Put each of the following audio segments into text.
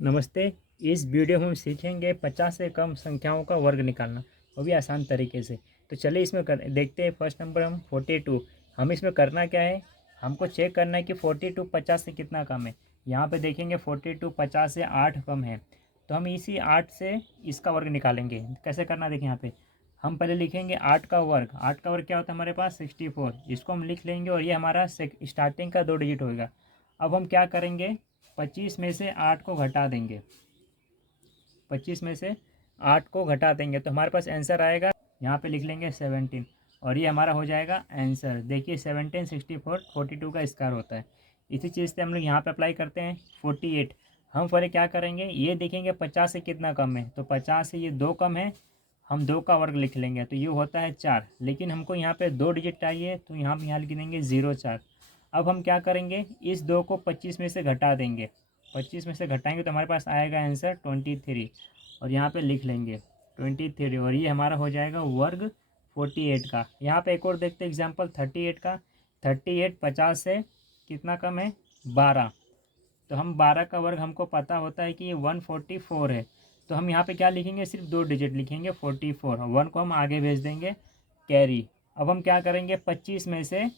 नमस्ते। इस वीडियो में हम सीखेंगे 50 से कम संख्याओं का वर्ग निकालना, वो भी आसान तरीके से। तो चलिए इसमें देखते हैं। फर्स्ट नंबर हम 42। हम इसमें करना क्या है, हमको चेक करना है कि 42 50 से कितना कम है। यहाँ पे देखेंगे 42 50 से 8 कम है, तो हम इसी 8 से इसका वर्ग निकालेंगे। कैसे करना देखें, यहाँ पे हम पहले लिखेंगे 8 का वर्ग। 8 का वर्ग क्या होता है हमारे पास 64, इसको हम लिख लेंगे और ये हमारा स्टार्टिंग का 2 डिजिट होगा। अब हम क्या करेंगे, 25 में से 8 को घटा देंगे। 25 में से 8 को घटा देंगे तो हमारे पास आंसर आएगा, यहाँ पे लिख लेंगे 17 और ये हमारा हो जाएगा आंसर। देखिए 17 64 42 का स्क्वायर होता है। इसी चीज़ से हम लोग यहाँ पे अप्लाई करते हैं 48। हम पहले क्या करेंगे, ये देखेंगे 50 से कितना कम है, तो 50 से ये 2 कम है, हम 2 का वर्ग लिख लेंगे तो ये होता है 4। लेकिन हमको यहाँ पे 2 डिजिट चाहिए तो यहाँ लिख देंगे 0 4। अब हम क्या करेंगे, इस 2 को 25 में से घटा देंगे। 25 में से घटाएंगे तो हमारे पास आएगा आंसर 23 और यहाँ पे लिख लेंगे 23 और ये हमारा हो जाएगा वर्ग 48 का। यहाँ पे एक और देखते हैं एग्जांपल 38 का। 38 50 से कितना कम है 12, तो हम 12 का वर्ग हमको पता होता है कि ये 144 है। तो हम यहाँ पे क्या लिखेंगे, सिर्फ 2 डिजिट लिखेंगे 44, 1 को हम आगे भेज देंगे कैरी। अब हम क्या करेंगे, 25 में से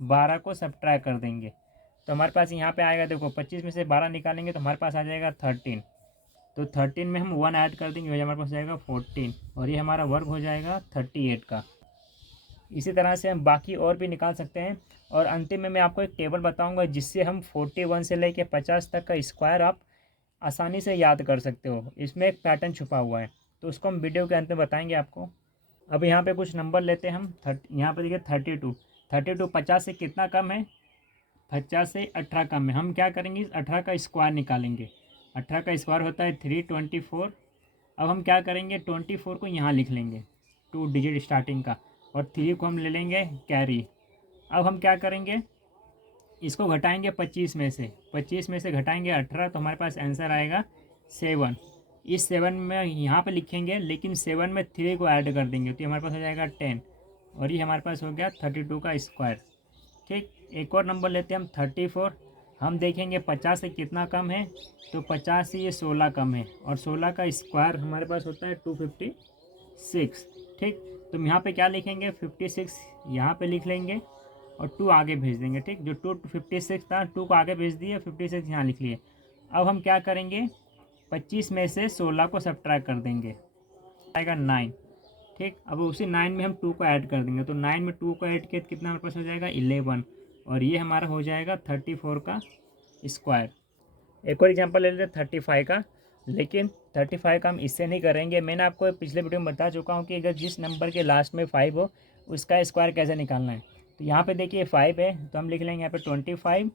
12 को सब्ट्रैक्ट कर देंगे तो हमारे पास यहाँ पे आएगा, देखो 25 में से 12 निकालेंगे तो हमारे पास आ जाएगा 13। तो 13 में हम 1 ऐड कर देंगे, हमारे पास जाएगा 14 और ये हमारा वर्ग हो जाएगा 38 का। इसी तरह से हम बाकी और भी निकाल सकते हैं। और अंतिम में मैं आपको एक टेबल बताऊंगा जिससे हम 41 से लेके 50 तक का स्क्वायर आप आसानी से याद कर सकते हो। इसमें एक पैटर्न छुपा हुआ है, तो उसको हम वीडियो के अंत में बताएंगे आपको। अब यहाँ पे कुछ नंबर लेते हैं हम। यहाँ पे देखिए 32 50 से कितना कम है, 50 से 18 कम है। हम क्या करेंगे, इस 18 का स्क्वायर निकालेंगे। 18 का स्क्वायर होता है 324। अब हम क्या करेंगे, 24 को यहाँ लिख लेंगे 2 डिजिट स्टार्टिंग का, और 3 को हम ले लेंगे कैरी। अब हम क्या करेंगे, इसको घटाएंगे 25 में से। 25 में से घटाएंगे 18 तो हमारे पास आंसर आएगा 7। इस 7 में यहाँ पे लिखेंगे, लेकिन 7 में 3 को ऐड कर देंगे तो हमारे पास हो जाएगा 10 और ये हमारे पास हो गया 32 का स्क्वायर। ठीक, एक और नंबर लेते हैं हम 34। हम देखेंगे 50 से कितना कम है, तो 50 से ये 16 कम है और 16 का स्क्वायर हमारे पास होता है 256। ठीक, तो हम यहाँ पे क्या लिखेंगे, 56 यहाँ पे लिख लेंगे और 2 आगे भेज देंगे। ठीक, जो 256 था 2 को आगे भेज दिए, 56 यहाँ लिख लिए। अब हम क्या करेंगे, 25 में से 16 को सब्ट्रैक्ट कर देंगे, आएगा 9। ठीक, अब उसी 9 में हम 2 को ऐड कर देंगे तो 9 में 2 को ऐड किया तो कितना हमारे पास हो जाएगा 11 और ये हमारा हो जाएगा 34 का स्क्वायर। एक और एग्जांपल ले लेते हैं 35 का, लेकिन 35 का हम इससे नहीं करेंगे। मैंने आपको पिछले वीडियो में बता चुका हूँ कि अगर जिस नंबर के लास्ट में 5 हो उसका स्क्वायर कैसे निकालना है। तो यहाँ पे देखिए 5 है तो हम लिख लेंगे यहाँ पे 25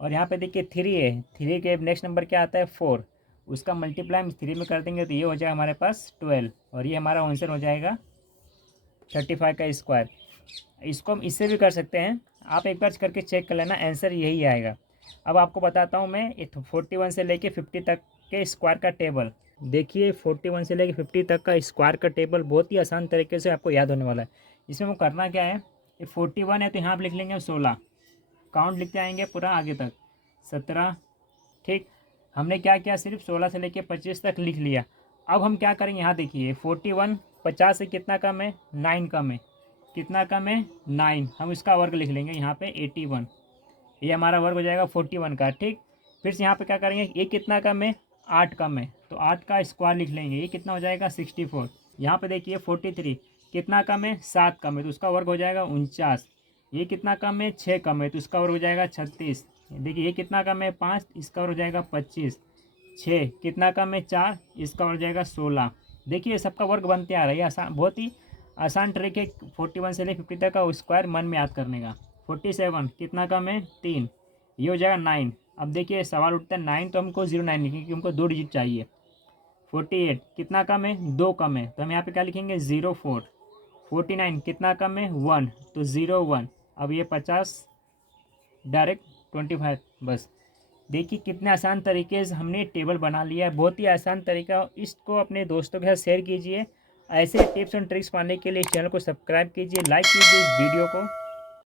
और यहाँ पे देखिए 3 है, 3 के नेक्स्ट नंबर क्या आता है 4, उसका मल्टीप्लाई हम 3 में कर देंगे तो ये हो जाएगा हमारे पास 12 और ये हमारा आंसर हो जाएगा 35 का स्क्वायर। इसको हम इससे भी कर सकते हैं, आप एक बार करके चेक कर लेना, आंसर यही आएगा। अब आपको बताता हूँ मैं 41 से लेके 50 तक के स्क्वायर का टेबल। देखिए 41 से लेके 50 तक का स्क्वायर का टेबल बहुत ही आसान तरीके से आपको याद होने वाला है। इसमें वो करना क्या है, ये 41 है तो यहाँ पर लिख लेंगे 16, काउंट लिखते आएंगे पूरा आगे तक 17। ठीक, हमने क्या किया, सिर्फ 16 से लेके 25 तक लिख लिया। अब हम क्या करेंगे, यहाँ देखिए 41 50 से कितना कम है 9 कम है, कितना कम है 9, हम इसका वर्ग लिख लेंगे यहाँ पे 81, ये हमारा वर्ग हो जाएगा 41 का। ठीक, फिर से यहाँ पे क्या करेंगे, ये कितना कम है 8 कम है तो 8 का स्क्वायर लिख लेंगे, ये कितना हो जाएगा 64। यहाँ पे देखिए 43 कितना कम है 7 कम है तो उसका वर्ग हो जाएगा 49। ये कितना कम है 6 कम है तो इसका वर्ग हो जाएगा 36। देखिए ये कितना कम है 5, इसका वर्ग हो जाएगा 25। 6 कितना कम है 4, इसका वर्ग हो जाएगा 16। देखिए सबका वर्ग बनते आ रहा है, ये आसान, बहुत ही आसान ट्रिक है 41 से लेकर 50 तक का स्क्वायर मन में याद करने का। 47 कितना कम है 3, ये हो जाएगा 9। अब देखिए सवाल उठता है 9 तो हमको 09 लिखेंगे क्योंकि हमको 2 डिजिट चाहिए। 48 कितना कम है 2 कम है तो हम यहाँ पे क्या लिखेंगे 04। 49 कितना कम है 1 तो 01। अब ये 50 डायरेक्ट 25 बस। देखिए कितने आसान तरीके से हमने टेबल बना लिया है, बहुत ही आसान तरीका। इसको अपने दोस्तों के साथ शेयर कीजिए। ऐसे टिप्स एंड ट्रिक्स पाने के लिए इस चैनल को सब्सक्राइब कीजिए, लाइक कीजिए इस वीडियो को।